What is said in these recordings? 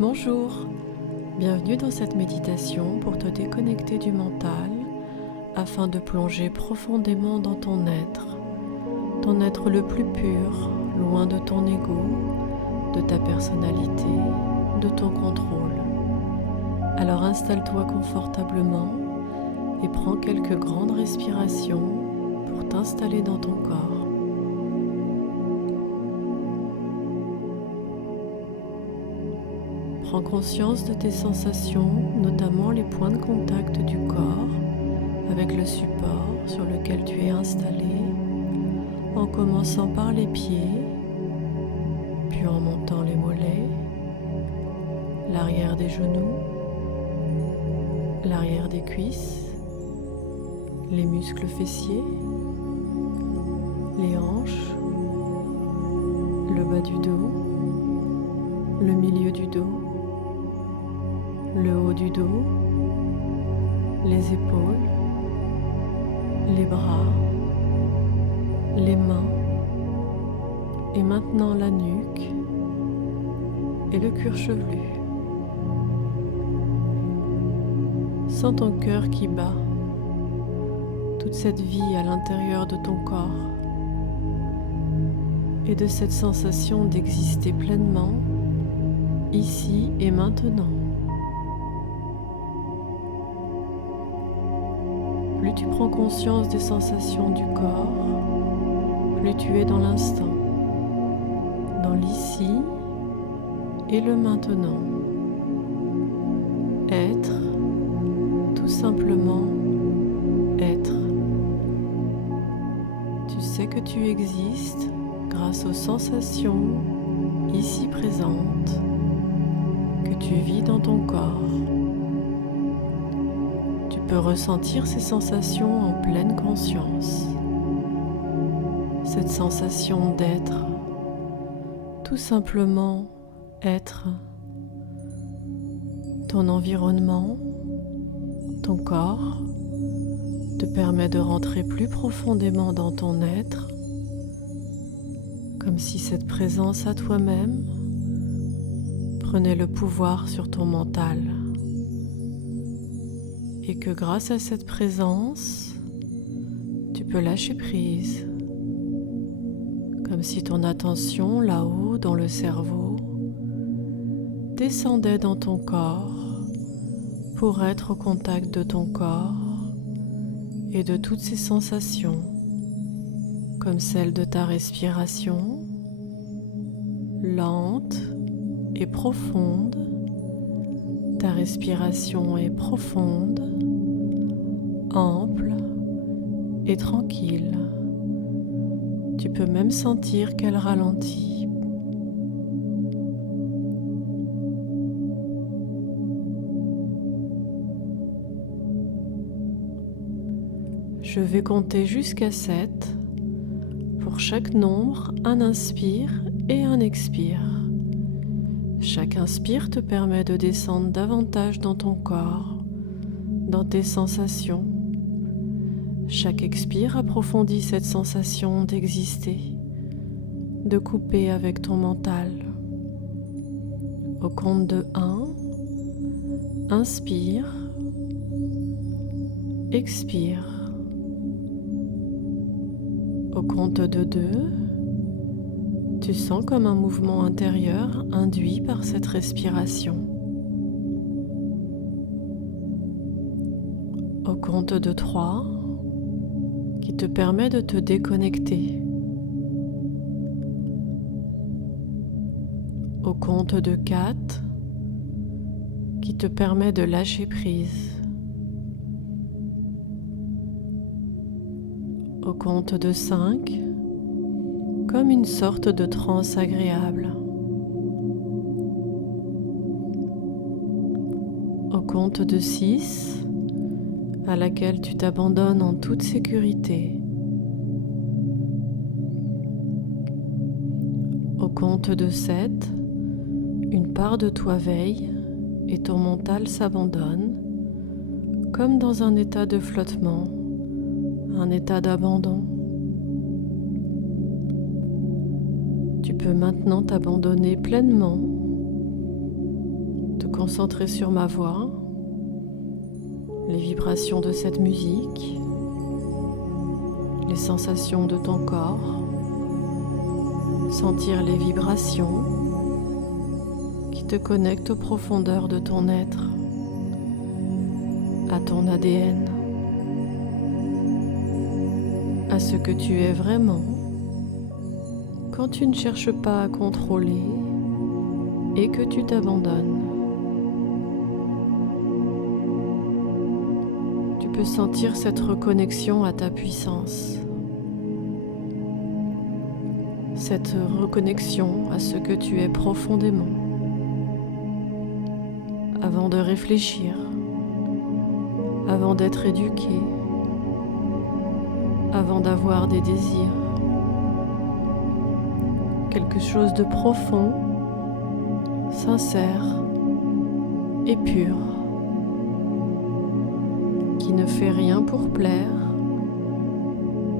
Bonjour, bienvenue dans cette méditation pour te déconnecter du mental afin de plonger profondément dans ton être le plus pur, loin de ton ego, de ta personnalité, de ton contrôle. Alors installe-toi confortablement et prends quelques grandes respirations pour t'installer dans ton corps. Prends conscience de tes sensations, notamment les points de contact du corps avec le support sur lequel tu es installé, en commençant par les pieds, puis en montant les mollets, l'arrière des genoux, l'arrière des cuisses, les muscles fessiers, les hanches, le bas du dos, le milieu du dos, le haut du dos, les épaules, les bras, les mains, et maintenant la nuque et le cuir chevelu. Sens ton cœur qui bat, toute cette vie à l'intérieur de ton corps et de cette sensation d'exister pleinement ici et maintenant. Plus tu prends conscience des sensations du corps, plus tu es dans l'instant, dans l'ici et le maintenant. Être, tout simplement être. Tu sais que tu existes grâce aux sensations ici présentes que tu vis dans ton corps. Tu peux ressentir ces sensations en pleine conscience. Cette sensation d'être, tout simplement être. Ton environnement, ton corps, te permet de rentrer plus profondément dans ton être, comme si cette présence à toi-même prenait le pouvoir sur ton mental. Et que grâce à cette présence, tu peux lâcher prise, comme si ton attention là-haut dans le cerveau descendait dans ton corps pour être au contact de ton corps et de toutes ces sensations, comme celle de ta respiration, lente et profonde. Ta respiration est profonde, ample et tranquille. Tu peux même sentir qu'elle ralentit. Je vais compter jusqu'à 7. Pour chaque nombre, un inspire et un expire. Chaque inspire te permet de descendre davantage dans ton corps, dans tes sensations. Chaque expire approfondit cette sensation d'exister, de couper avec ton mental. Au compte de 1, inspire, expire. Au compte de 2, tu sens comme un mouvement intérieur induit par cette respiration. Au compte de 3, qui te permet de te déconnecter. Au compte de 4, qui te permet de lâcher prise. Au compte de 5, comme une sorte de transe agréable. Au compte de 6, à laquelle tu t'abandonnes en toute sécurité. Au compte de 7, une part de toi veille et ton mental s'abandonne, comme dans un état de flottement, un état d'abandon. Tu peux maintenant t'abandonner pleinement te concentrer sur ma voix, les vibrations de cette musique, les sensations de ton corps, sentir les vibrations qui te connectent aux profondeurs de ton être, à ton ADN, à ce que tu es vraiment quand tu ne cherches pas à contrôler et que tu t'abandonnes. Tu peux sentir cette reconnexion à ta puissance, cette reconnexion à ce que tu es profondément, avant de réfléchir, avant d'être éduqué, avant d'avoir des désirs. Quelque chose de profond, sincère et pur, qui ne fait rien pour plaire,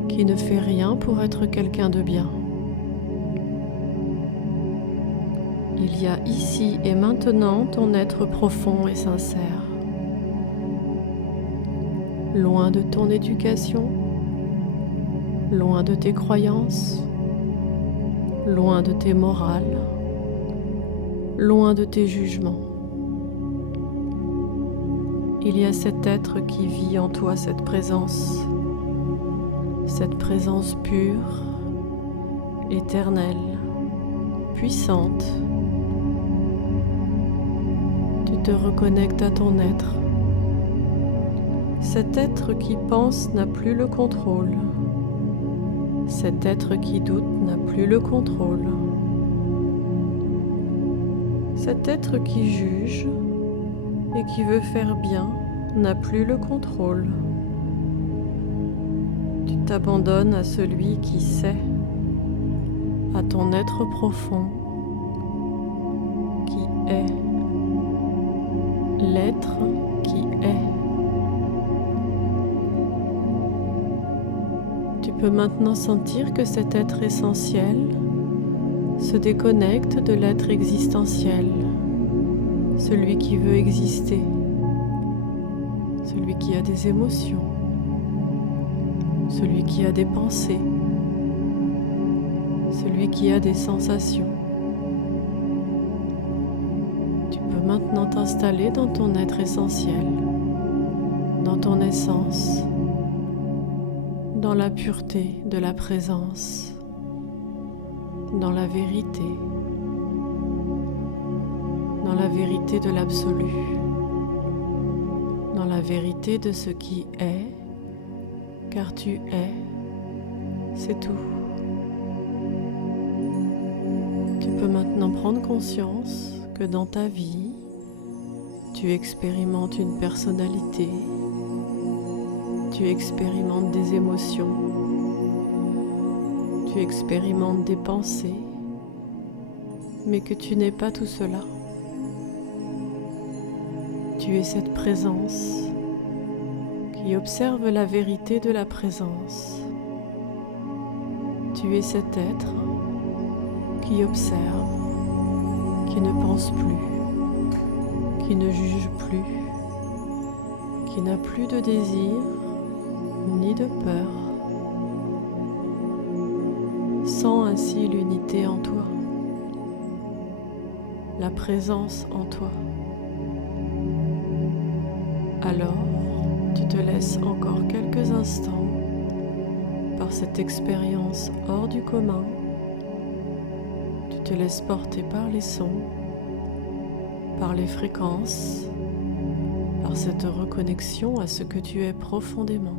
qui ne fait rien pour être quelqu'un de bien. Il y a ici et maintenant ton être profond et sincère, loin de ton éducation, loin de tes croyances, loin de tes morales, loin de tes jugements. Il y a cet être qui vit en toi, cette présence pure, éternelle, puissante. Tu te reconnectes à ton être. Cet être qui pense n'a plus le contrôle. Cet être qui doute n'a plus le contrôle. Cet être qui juge et qui veut faire bien n'a plus le contrôle. Tu t'abandonnes à celui qui sait, à ton être profond, qui est, l'être qui est. Tu peux maintenant sentir que cet être essentiel se déconnecte de l'être existentiel, celui qui veut exister, celui qui a des émotions, celui qui a des pensées, celui qui a des sensations. Tu peux maintenant t'installer dans ton être essentiel, dans ton essence, dans la pureté de la présence, dans la vérité de l'absolu, dans la vérité de ce qui est, car tu es, c'est tout. Tu peux maintenant prendre conscience que dans ta vie, tu expérimentes une personnalité, tu expérimentes des émotions, tu expérimentes des pensées, mais que tu n'es pas tout cela. Tu es cette présence qui observe la vérité de la présence. Tu es cet être qui observe, qui ne pense plus, qui ne juge plus, qui n'a plus de désir ni de peur. Sens ainsi l'unité en toi, la présence en toi. Alors, tu te laisses encore quelques instants par cette expérience hors du commun. Tu te laisses porter par les sons, par les fréquences, par cette reconnexion à ce que tu es profondément.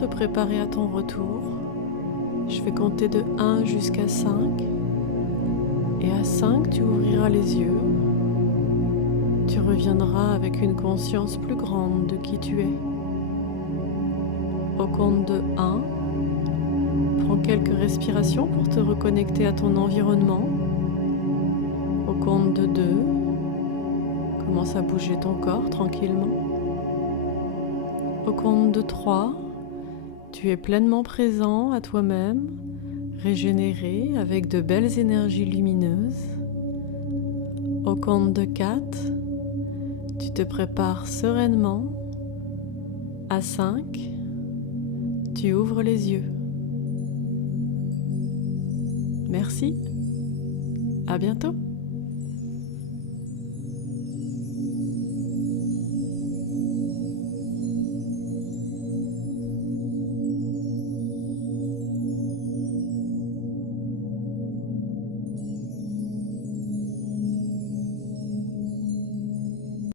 te préparer à ton retour. Je vais compter de 1 jusqu'à 5. Et à 5, tu ouvriras les yeux. Tu reviendras avec une conscience plus grande de qui tu es. Au compte de 1, prends quelques respirations pour te reconnecter à ton environnement. Au compte de 2, commence à bouger ton corps tranquillement. Au compte de 3, tu es pleinement présent à toi-même, régénéré avec de belles énergies lumineuses. Au compte de 4, tu te prépares sereinement. À 5, tu ouvres les yeux. Merci, à bientôt.